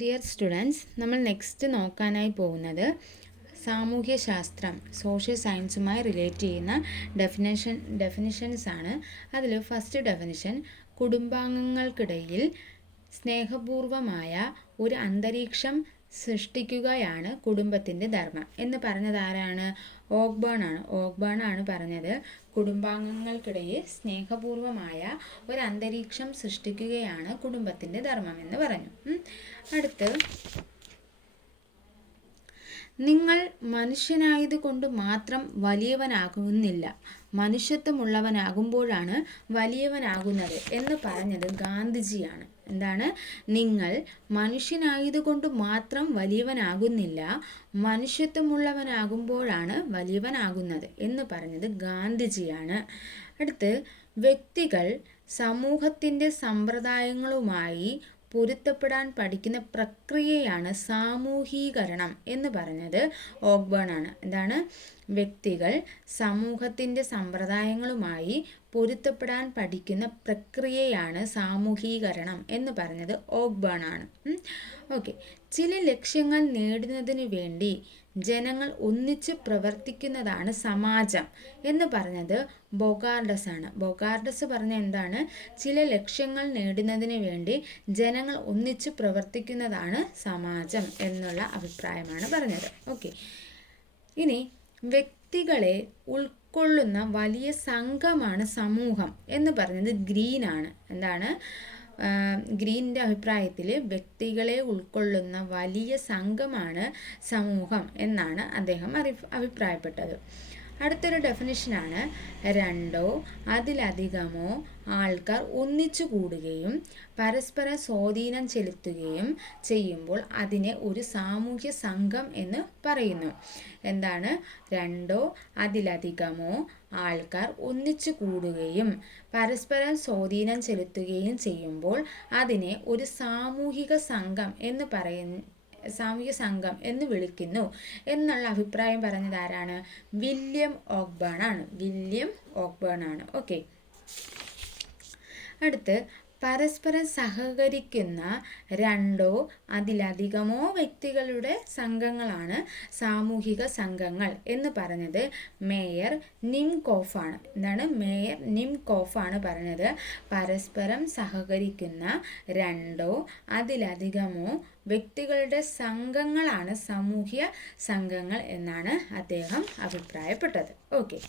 Dear students നമ്മൾ next നോക്കാനായി പോകുന്നത് സാമൂഹ്യശാസ്ത്രം സോഷ്യൽ സയൻസുമായി റിലേറ്റ് ചെയ്യുന്ന ഡെഫിനേഷൻ ഡെഫിനിഷൻസ് ആണ്. അതിൽ ഫസ്റ്റ് ഡെഫിനിഷൻ കുടുംബാംഗങ്ങൾക്കിടയിൽ സ്നേഹപൂർവമായ ഒരു അന്തരീക്ഷം സൃഷ്ടിക്കുകയാണ് കുടുംബത്തിന്റെ ധർമ്മം. എന്ന് പറഞ്ഞത് ആരാണ്? ഓക്ബേൺ ആണ്. ഓക്ബേൺ ആണ് പറഞ്ഞത്. കുടുംബാംഗങ്ങൾക്കിടയിൽ സ്നേഹപൂർവമായ ഒരു അന്തരീക്ഷം സൃഷ്ടിക്കുകയാണ് കുടുംബത്തിന്റെ ധർമ്മം എന്ന് പറഞ്ഞു. അടുത്ത് നിങ്ങൾ മനുഷ്യനായതുകൊണ്ട് മാത്രം വലിയവനാകുന്നില്ല. മനുഷ്യത്വമുള്ളവനാകുമ്പോഴാണ് വലിയവനാകുന്നത് എന്ന് പറഞ്ഞത് ഗാന്ധിജിയാണ്. എന്താണ്? നിങ്ങൾ മനുഷ്യനായതുകൊണ്ട് മാത്രം വലിയവനാകുന്നില്ല മനുഷ്യത്വമുള്ളവനാകുമ്പോഴാണ് വലിയവനാകുന്നത് എന്ന് പറഞ്ഞത് ഗാന്ധിജിയാണ്. അടുത്ത് വ്യക്തികൾ സമൂഹത്തിന്റെ സമ്പ്രദായങ്ങളുമായി പൊരുത്തപ്പെടാൻ പഠിക്കുന്ന പ്രക്രിയയാണ് സാമൂഹീകരണം എന്ന് പറഞ്ഞത് ഓക്ബേൺ ആണ് എന്താണ്? വ്യക്തികൾ സമൂഹത്തിന്റെ സമ്പ്രദായങ്ങളുമായി പൊരുത്തപ്പെടാൻ പഠിക്കുന്ന പ്രക്രിയയാണ് സാമൂഹീകരണം എന്ന് പറഞ്ഞത് ഓക്ബേൺ ആണ് ഓക്കെ. ചില ലക്ഷ്യങ്ങൾ നേടുന്നതിന് വേണ്ടി ജനങ്ങൾ ഒന്നിച്ച് പ്രവർത്തിക്കുന്നതാണ് സമാജം എന്ന് പറഞ്ഞത് ബൊഗാർഡസ് ആണ്. ബൊഗാർഡസ് പറഞ്ഞ എന്താണ്? ചില ലക്ഷ്യങ്ങൾ നേടുന്നതിന് വേണ്ടി ജനങ്ങൾ ഒന്നിച്ച് പ്രവർത്തിക്കുന്നതാണ് സമാജം എന്നുള്ള അഭിപ്രായമാണ് പറഞ്ഞത്. ഓക്കെ ഇനി വ്യക്തികളെ ഉൾക്കൊള്ളുന്ന വലിയ സംഘമാണ് സമൂഹം എന്ന് പറഞ്ഞത് ഗ്രീൻ ആണ്. എന്താണ്? ഗ്രീനിന്റെ അഭിപ്രായത്തിൽ വ്യക്തികളെ ഉൾക്കൊള്ളുന്ന വലിയ സംഘമാണ് സമൂഹം എന്നാണ് അദ്ദേഹം അറി അഭിപ്രായപ്പെട്ടത്. അടുത്തൊരു ഡെഫിനിഷനാണ് രണ്ടോ അതിലധികമോ ആൾക്കാർ ഒന്നിച്ചു കൂടുകയും പരസ്പര സ്വാധീനം ചെലുത്തുകയും ചെയ്യുമ്പോൾ അതിനെ ഒരു സാമൂഹ്യ സംഘം എന്ന് പറയുന്നു. എന്താണ്? രണ്ടോ അതിലധികമോ ആൾക്കാർ ഒന്നിച്ചു കൂടുകയും പരസ്പരം സ്വാധീനം ചെലുത്തുകയും ചെയ്യുമ്പോൾ അതിനെ ഒരു സാമൂഹിക സംഘം എന്ന് പറയുന്ന സാമൂഹിക സംഘം എന്ന് വിളിക്കുന്നു എന്നുള്ള അഭിപ്രായം പറഞ്ഞത് ആരാണ്? വില്യം ഓക്ബേൺ ആണ്. വില്യം ഓക്ബേൺ ആണ്. ഓക്കെ. അടുത്ത് പരസ്പരം സഹകരിക്കുന്ന രണ്ടോ അതിലധികമോ വ്യക്തികളുടെ സംഘങ്ങളാണ് സാമൂഹിക സംഘങ്ങൾ എന്ന് പറഞ്ഞത് മേയർ നിം കോഫാണ് എന്താണ്? മേയർ നിം കോഫാണ് പറഞ്ഞത്. പരസ്പരം സഹകരിക്കുന്ന രണ്ടോ അതിലധികമോ വ്യക്തികളുടെ സംഘങ്ങളാണ് സാമൂഹിക സംഘങ്ങൾ എന്നാണ് അദ്ദേഹം അഭിപ്രായപ്പെട്ടത്. ഓക്കെ.